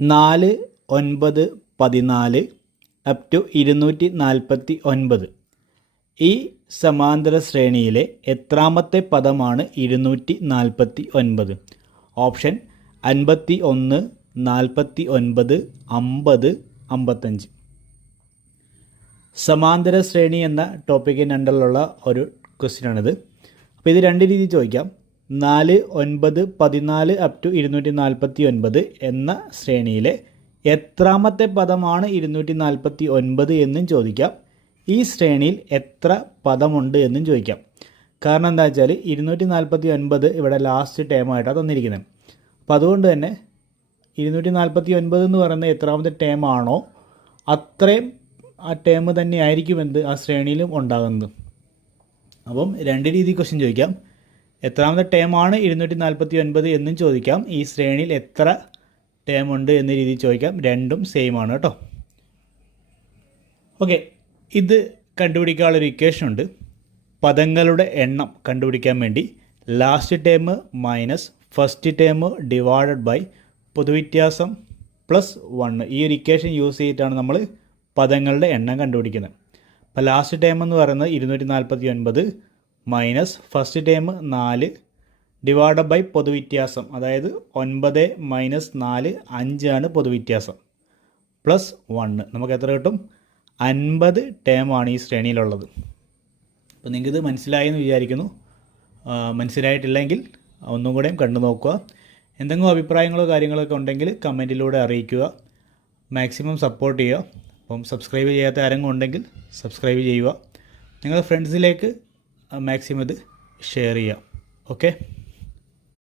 4, 9, 14 up to 249. ഈ സമാന്തര ശ്രേണിയിലെ എത്രാമത്തെ പദമാണ് 249? ഓപ്ഷൻ 51, 49, 50, 55. സമാന്തര ശ്രേണി എന്ന ടോപ്പിക്കിൻ്റെ അണ്ടറിലുള്ള ഒരു ക്വസ്റ്റ്യനാണിത്. അപ്പോൾ ഇത് രണ്ട് രീതിയിൽ ചോദിക്കാം. 4, 9, 14 അപ് ടു 249 എന്ന ശ്രേണിയിലെ എത്രാമത്തെ പദമാണ് 249 എന്നും ചോദിക്കാം. ഈ ശ്രേണിയിൽ എത്ര പദമുണ്ട് എന്നും ചോദിക്കാം. കാരണം എന്താ വെച്ചാൽ 249 ഇവിടെ ലാസ്റ്റ് ടേമായിട്ടാണ് തന്നിരിക്കുന്നത്. അപ്പോൾ അതുകൊണ്ട് തന്നെ 249 എന്ന് പറയുന്നത് എത്രാമത്തെ ടേമാണോ അത്രയും ആ ടേം തന്നെ ആയിരിക്കും ആ ശ്രേണിയിലും ഉണ്ടാകുന്നത്. അപ്പം രണ്ട് രീതി ക്വസ്റ്റ്യൻ ചോദിക്കാം. എത്രാമത്തെ ടേമാണ് 249 എന്നും ചോദിക്കാം. ഈ ശ്രേണിയിൽ എത്ര ടേം ഉണ്ട് എന്ന രീതിയിൽ ചോദിക്കാം. രണ്ടും സെയിം ആണ് കേട്ടോ. ഓക്കെ, ഇത് കണ്ടുപിടിക്കാനുള്ളൊരു ഇക്വേഷൻ ഉണ്ട്. പദങ്ങളുടെ എണ്ണം കണ്ടുപിടിക്കാൻ വേണ്ടി last term minus first term divided by പൊതുവ്യത്യാസം പ്ലസ് 1. ഈ ഒരു ഇക്വേഷൻ യൂസ് ചെയ്തിട്ടാണ് നമ്മൾ പദങ്ങളുടെ എണ്ണം കണ്ടുപിടിക്കുന്നത്. അപ്പോൾ ലാസ്റ്റ് ടേം എന്ന് പറയുന്നത് 249 minus first term 4 divide by പൊതുവ്യത്യാസം, അതായത് 9 മൈനസ് 4 5 ആണ് പൊതുവ്യത്യാസം, പ്ലസ് 1. നമുക്ക് എത്ര കിട്ടും? 50 ടേമാണ് ഈ ശ്രേണിയിലുള്ളത്. അപ്പോൾ നിങ്ങൾക്കിത് മനസ്സിലായെന്ന് വിചാരിക്കുന്നു. മനസ്സിലായിട്ടില്ലെങ്കിൽ ഒന്നും കൂടെയും കണ്ടു നോക്കുക. എന്തെങ്കിലും അഭിപ്രായങ്ങളോ കാര്യങ്ങളൊക്കെ ഉണ്ടെങ്കിൽ കമൻറ്റിലൂടെ അറിയിക്കുക. മാക്സിമം സപ്പോർട്ട് ചെയ്യുക. അപ്പം സബ്സ്ക്രൈബ് ചെയ്യാത്ത ആരെങ്കിലും ഉണ്ടെങ്കിൽ സബ്സ്ക്രൈബ് ചെയ്യുക. നിങ്ങളുടെ ഫ്രണ്ട്സിലേക്ക് മാക്സിമം ഇത് ഷെയർ ചെയ്യുക. ഓക്കെ.